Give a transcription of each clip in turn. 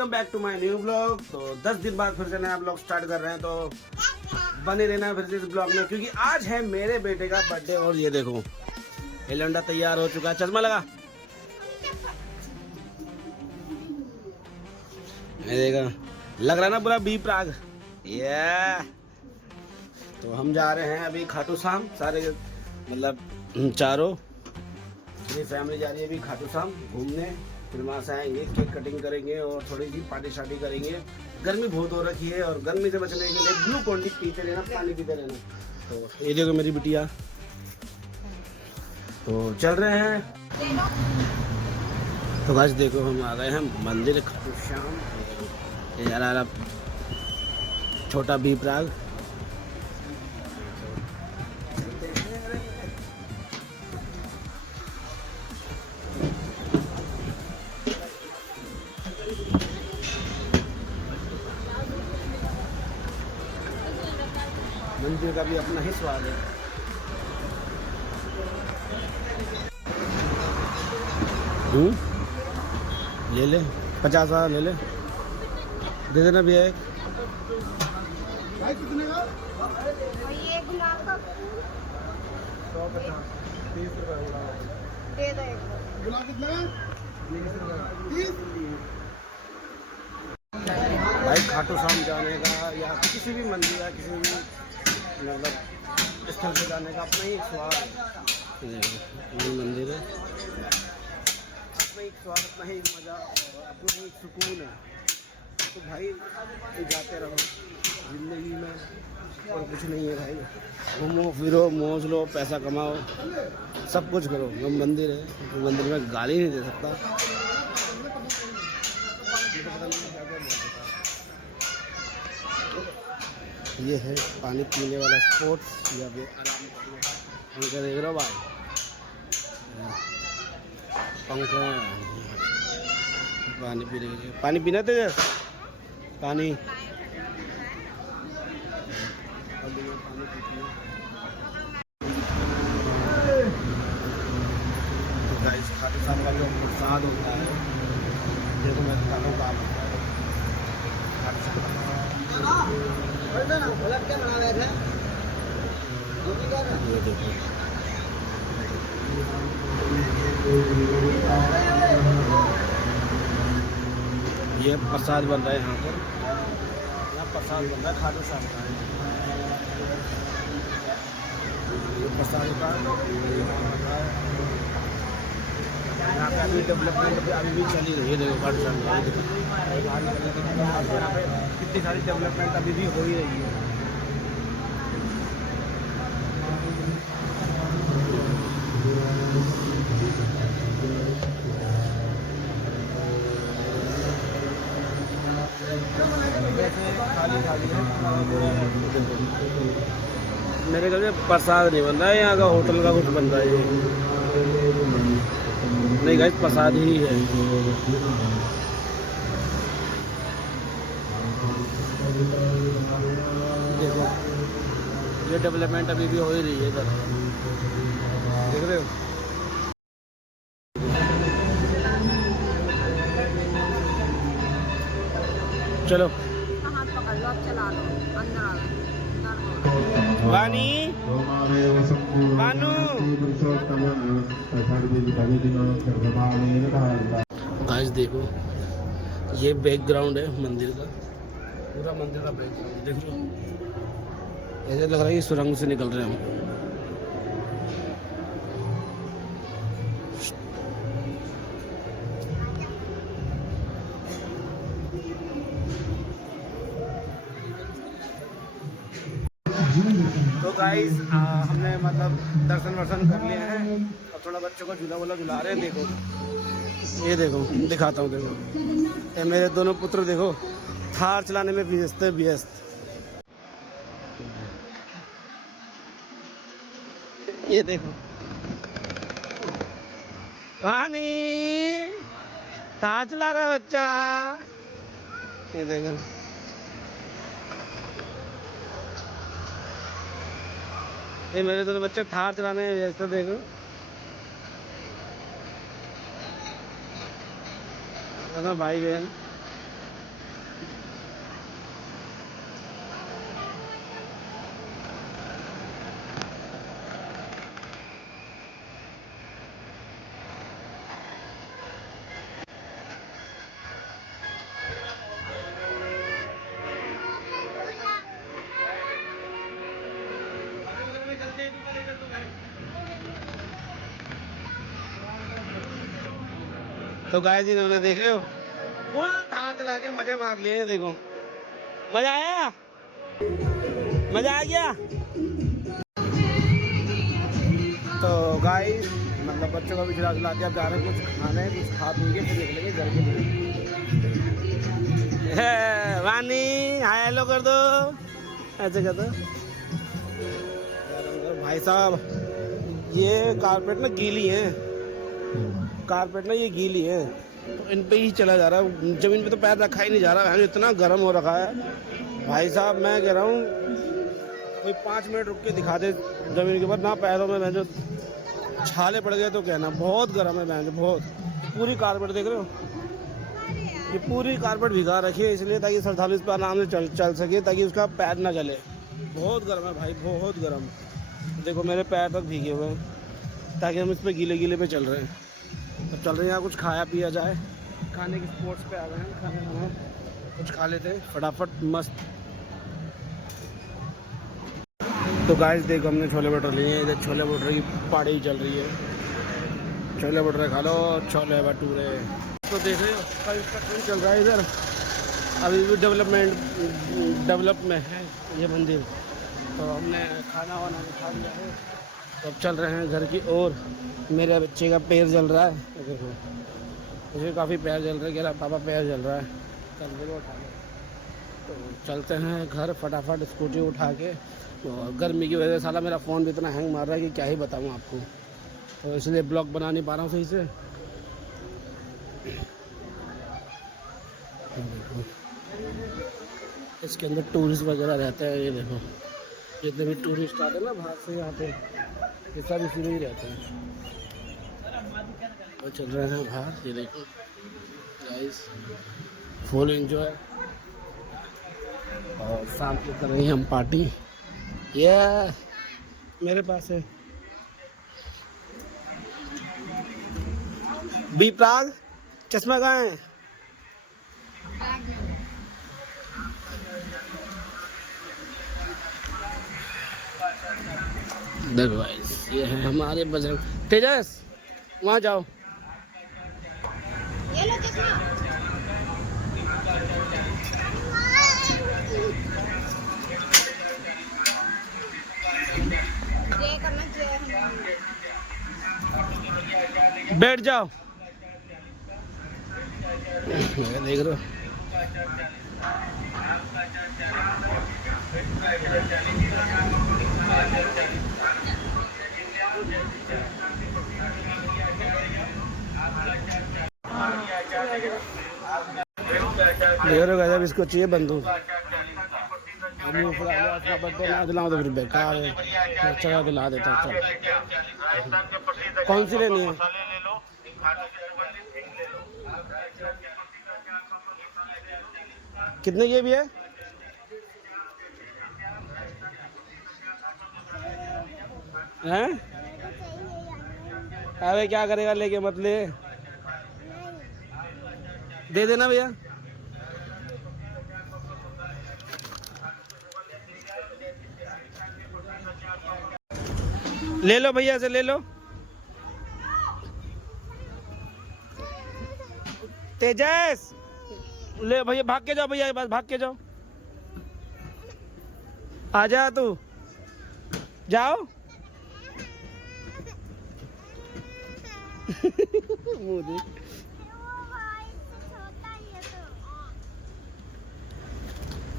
Welcome back to my new blog. तो 10 दिन बाद फिर से नया ब्लॉग स्टार्ट कर रहे हैं, तो बने रहना फिर से इस ब्लॉग में, क्योंकि आज है मेरे बेटे का बर्थडे। और ये देखो एलेंडा तैयार हो चुका है, चश्मा लगा, ये देखा, लग रहा ना पूरा बी प्राग। ये तो हम जा रहे हैं अभी खाटू श्याम, सारे मतलब चारों मेरी फैमिली जा रही है अभी खाटू श्याम घूमने। फिर वहाँ से आएंगे, केक कटिंग करेंगे और थोड़ी सी पार्टी शार्टी करेंगे। गर्मी बहुत हो रखी है और गर्मी से बचने के लिए ग्लूकॉन डी पीते रहना, पानी पीते रहना। तो ये देखो मेरी बिटिया, तो चल रहे हैं। तो गाइस देखो हम आ गए हैं मंदिर खाटू श्याम, ये जा रहा छोटा बी प्राग। मंदिर का भी अपना ही स्वाद है। ले ले 50 ले ले, दे देना भैया एक। कितने का? ये गुलाब का फूल 150, 30 रुपए दे दो एक। गुलाब कितना है? 30। भाई खाटू श्याम जाने का या किसी भी मंदिर या किसी भी मतलब स्थल पे जाने का अपना ही एक स्वाद है। ये मंदिर है, अपना एक स्वाद, अपना ही मज़ा और अपना ही एक सुकून है। तो भाई जाते रहो जिंदगी में, और कुछ नहीं है भाई। घूमो फिरो, मौज लो, पैसा कमाओ, सब कुछ करो। वो मंदिर है, तो मंदिर में गाली नहीं दे सकता। ये है पानी पीने वाला स्पॉट्स, या फिर पंखा देख रहे हो भाई, पंखा पानी पीने के लिए। पानी पीना थे पानी, खाटू श्याम का जो प्रसाद होता है, देखो मैं बताता हूँ काम होता है खाटू श्याम का। ये देखो, ये प्रसाद बन रहा है यहाँ पर, यहाँ प्रसाद बन रहा है खाटू श्याम का। ये प्रसाद का यहाँ पे अभी डेवलपमेंट अभी भी चली रही है। देखो खाटू श्याम का, यहाँ पे कितनी सारी डेवलपमेंट अभी भी हो ही रही है। खाली खाली है, मेरे घर में प्रसाद नहीं बन रहा है, यहाँ का होटल का कुछ बन रहा है। ये नहीं गाइस, प्रसाद ही है। देखो ये डेवलपमेंट अभी भी हो ही रही है इधर, देख रहे हो। चलो वानी वानू। गाइस देखो ये बैकग्राउंड है मंदिर का, पूरा मंदिर का बैकग्राउंड देख लो। ऐसे लग रहा है कि सुरंग से निकल रहे हैं हम। तो गाइस हमने मतलब दर्शन वर्शन कर लिए हैं, और थोड़ा बच्चों को झूला वूला झुला रहे हैं। देखो ये देखो, दिखाता हूँ, देखो ये मेरे दोनों पुत्र देखो थार चलाने में व्यस्त। ये देखो कहानी थार चला रहा है बच्चा, ये देखो। ये मेरे दोनों बच्चे थार चलाने में व्यस्त, देखो। भाई बहन तो गाइस इन्होंने देख रहे हो फुल हाथ ला के मजे मार लिए। देखो मजा आया, मजा आ गया। तो गाइस मतलब बच्चों को भी खिला खिला के अब जा रहे हैं कुछ खाने, कुछ खा पी के फिर निकलेंगे घर के लिए। वानी हाय हेलो कर दो, ऐसे कर दो। भाई साहब ये कारपेट ना गीली है, कारपेट ना ये गीली है तो इन पे ही चला जा रहा है, जमीन पे तो पैर रखा ही नहीं जा रहा है। इतना गर्म हो रखा है भाई साहब, मैं कह रहा हूँ कोई 5 मिनट रुक के दिखा दे जमीन के ऊपर ना पैरों में मैं जो छाले पड़ गए तो कहना। बहुत गर्म है मैं बहुत। पूरी कारपेट देख रहे हो, ये पूरी कारपेट भिगा रखी है इसलिए ताकि श्रद्धालु इस पर आराम से चल सके, ताकि उसका पैर ना जले। बहुत गर्म है भाई, बहुत गर्म। देखो मेरे पैर तक भीगे हुए हैं ताकि हम इस पर गीले गीले पे चल रहे हैं। अब चल रहे हैं यहाँ कुछ खाया पिया जाए, खाने की स्पोर्ट्स पे आ गए हैं, खाना खाना कुछ खा लेते हैं फटाफट मस्त। तो गाइस देखो हमने छोले भटूरे लिए हैं, इधर छोले भटूरे की पार्टी चल रही है। छोले भटूरे खा लो, छोले भटूरे। तो देख रहे हो कंस्ट्रक्शन चल रहा है इधर, अभी भी डेवलप में है ये मंदिर। तो हमने खाना वाना खा लिया है, तो अब चल रहे हैं घर की ओर। मेरे बच्चे का पैर जल रहा है, देखो मुझे काफ़ी पैर जल रहा है, कह रहा पापा पैर जल रहा है, चल बोलो उठा लो। तो चलते हैं घर फटाफट स्कूटी उठा के। तो गर्मी की वजह से साला मेरा फ़ोन भी इतना हैंग मार रहा है कि क्या ही बताऊँ आपको, तो इसलिए ब्लॉग बना नहीं पा रहा हूँ सही से। इसके अंदर टूरिस्ट वगैरह रहते हैं, ये देखो जितने भी टूरिस्ट आते हैं ना बाहर से यहाँ पे, ये सब इसी में ही रहते हैं। वो चल रहे हैं बाहर, ये देखो गाइस फुल एंजॉय। और शाम को कर रहे हैं हम पार्टी। ये मेरे पास है बी प्राग, चश्मा कहाँ है? देखो गाइस ये है हमारे बजरंग। तेजस वहाँ जाओ, ये लो चश्मा। ये करना चाहिए, बैठ जाओ। देख रहे हो गजब, इसको चाहिए बंदूक। बर्थडे ना दिलाओ तो फिर बेकार है, अच्छा दिला देता। चल कौन सी लेनी है? कितने की भी है? हैं? अरे क्या करेगा लेके, मत ले, दे देना भैया। ले लो भैया से ले लो। तेजस ले भैया, भाग के जाओ भैया के पास, भाग के जाओ। आ जा तू, जाओ। मुंह देख।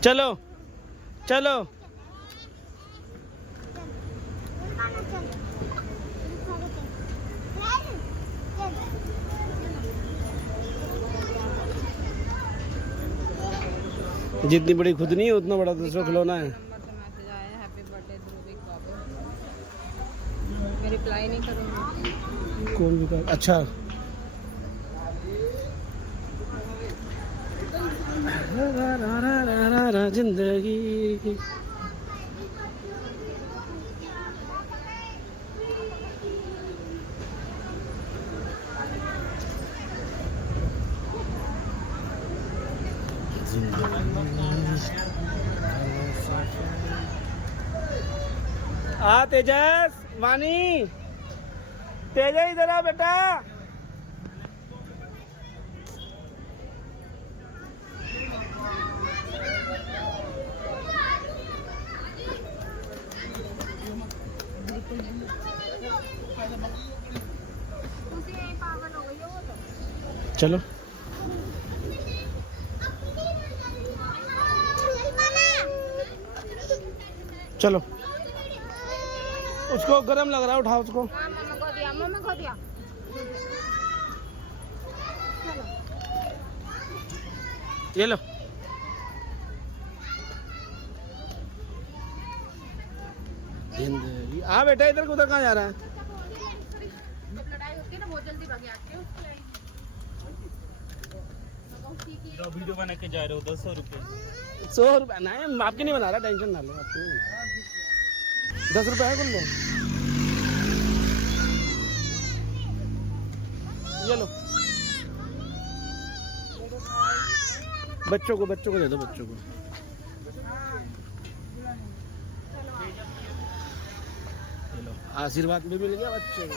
चलो चलो जितनी बड़ी खुद नहीं है उतना बड़ा दूसरा खिलौना है। मैं रिप्लाई नहीं करूँगी। कौन भी कर? अच्छा जिंदगी आ तेजस, वानी, तेजस इधर आ बेटा। चलो चलो, उसको गरम लग रहा है, उठाओ उसको। हाँ मम्मा को दिया, मम्मा को दिया। ये लो। हाँ बेटा, इधर उधर कहाँ जा रहा है? जब लड़ाई होती है ना बहुत जल्दी भाग जाते हैं उसको लड़ाई। वीडियो बना के जा रहे हो 200 रुपये। 100 रुपये नहीं, आपके नहीं बना रहा, टेंशन ना लो, आपके नहीं बना रहा। 10 रुपये है कुल लो। ये लो, बच्चों को दे दो, बच्चों को। ये लो, आशीर्वाद भी मिल गया बच्चों को।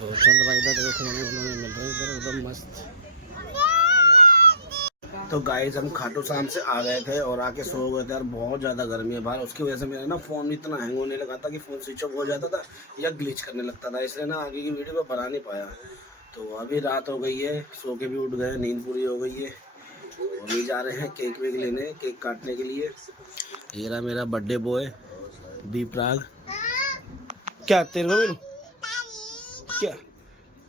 तो चल भाई, इधर देखो खाने वाने मिल रहे हैं इधर एकदम मस्त। तो गाइस हम खाटू शाम से आ गए थे और आके सो गए थे यार, बहुत ज़्यादा गर्मी है बाहर। उसकी वजह से मेरा ना फ़ोन इतना हैंग होने लगा था कि फ़ोन स्विच ऑफ हो जाता था या ग्लिच करने लगता था, इसलिए ना आगे की वीडियो में बना नहीं पाया। तो अभी रात हो गई है, सो के भी उठ गए, नींद पूरी हो गई है। तो अभी जा रहे हैं केक वेक लेने, केक काटने के लिए। ये रहा मेरा बर्थडे बॉय बी प्राग। क्या तेरे को भी क्या?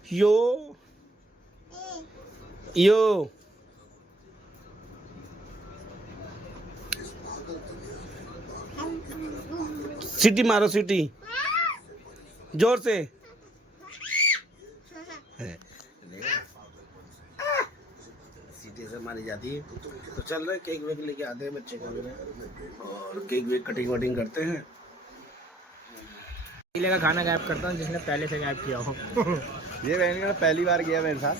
यो यो सीटी मारो, सीटी जोर से। सीटी से मारी जाती है। तो चल रहे केक वेक लेके आते हैं बच्चे का और केक वेक कटिंग वटिंग करते हैं। का खाना गायब करता हूँ जिसने पहले से गायब किया हो। ये बहन पहली बार किया मेरे साथ।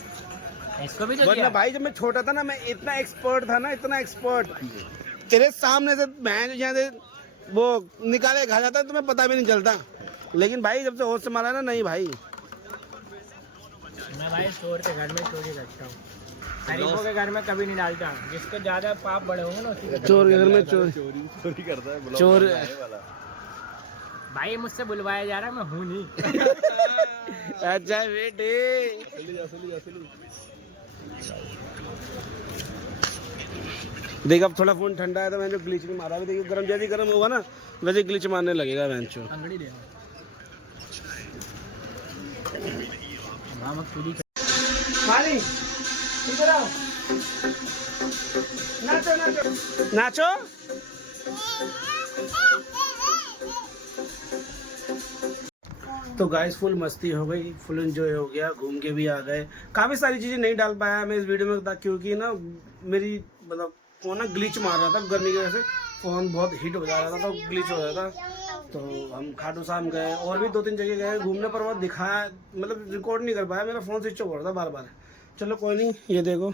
इसको भी तो वरना किया। भाई जब मैं छोटा था ना, मैं इतना एक्सपर्ट था ना, इतना एक्सपर्ट, तेरे सामने से मैं यहाँ से वो निकाले खा जाता तुम्हें पता भी नहीं चलता। लेकिन भाई जब से होश संभाला ना, नहीं भाई मैं भाई चोर के घर में चोरी करता हूँ, गरीबों के घर में कभी नहीं डालता। जिसके ज्यादा पाप बड़े होंगे ना उसी के घर। चोर के घर में चोरी करता है चोर। भाई मुझसे बुलवाया जा रहा है, मैं हूँ नहीं। अच्छा बेटे, देख अब थोड़ा फोन ठंडा है तो मैंने ग्लिच भी मारा। देखिए गर्म, जैसे गर्म होगा ना वैसे ग्लिच मारने लगेगा बेंचो। अंगड़ी दे मामा चोरी माली इधर आओ, नाचो नाचो नाचो। तो गाइस फुल मस्ती हो गई, फुल एंजॉय हो गया, घूम के भी आ गए। काफ़ी सारी चीज़ें नहीं डाल पाया मैं इस वीडियो में था, क्योंकि ना मेरी मतलब फ़ोन ना ग्लिच मार रहा था गर्मी की वजह से, फ़ोन बहुत हीट हो जा रहा था तो ग्लिच हो रहा था। तो हम खाटू शाम गए और भी 2-3 जगह गए घूमने, पर वो दिखाया मतलब रिकॉर्ड नहीं कर पाया, मेरा फ़ोन स्विच ऑफ हो रहा था बार बार। चलो कोई नहीं, ये देखो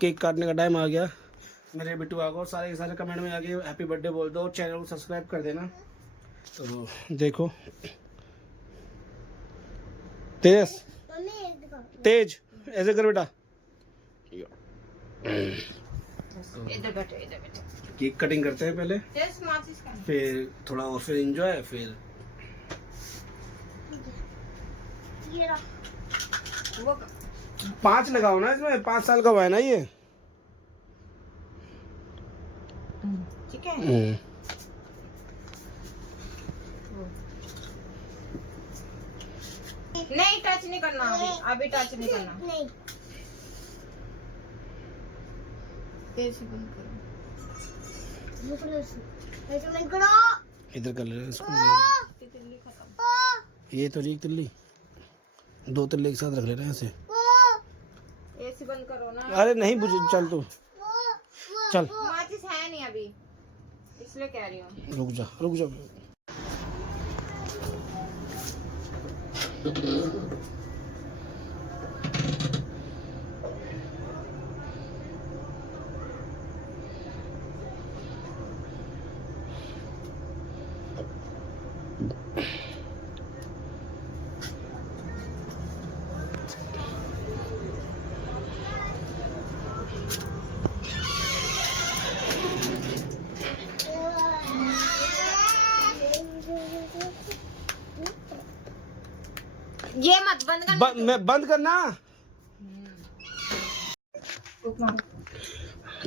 केक काटने का टाइम आ गया। मेरे बिटुआ को सारे के सारे कमेंट में आके हैप्पी बर्थडे बोल दो, चैनल को सब्सक्राइब कर देना। तो देखो तेज तेज ऐसे कर बेटा। इधर बैठो, इधर बैठो। केक कटिंग करते हैं पहले, टेस्ट माचिस का। फिर थोड़ा और फिर एंजॉय, फिर वो 5 लगाओ ना इसमें, 5 साल का हुआ है ना ये। ठीक है। नहीं टच नहीं करना, अभी टच नहीं करना। नहीं कैसे बंद करो? इधर कर ले इसको। तिल्ली खत्म। ये तो एक तिल्ली, 2 तिल्ली एक साथ रख ले रहे हैं ऐसे। एसी बंद करो ना। अरे नहीं बुझ, चल तू चल, माचिस है नहीं अभी, इसलिए कह रही हूँ। रुक जा रुक जा। ये मत बंद कर। मैं बंद करना।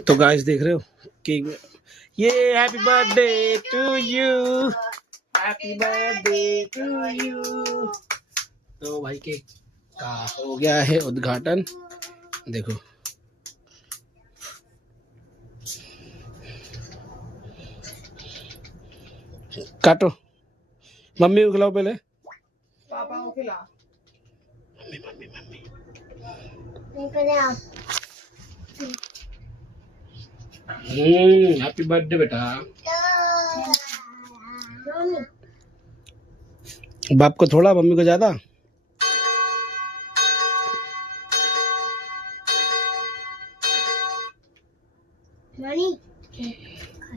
तो गाइस देख रहे हो केक, ये happy birthday to you, happy birthday to you. तो भाई केक का हो गया है उद्घाटन, देखो। काटो, मम्मी को खिलाओ पहले। पापा को खिला। मम्मी हैप्पी बर्थडे बेटा। बाप को थोड़ा, मम्मी को ज्यादा।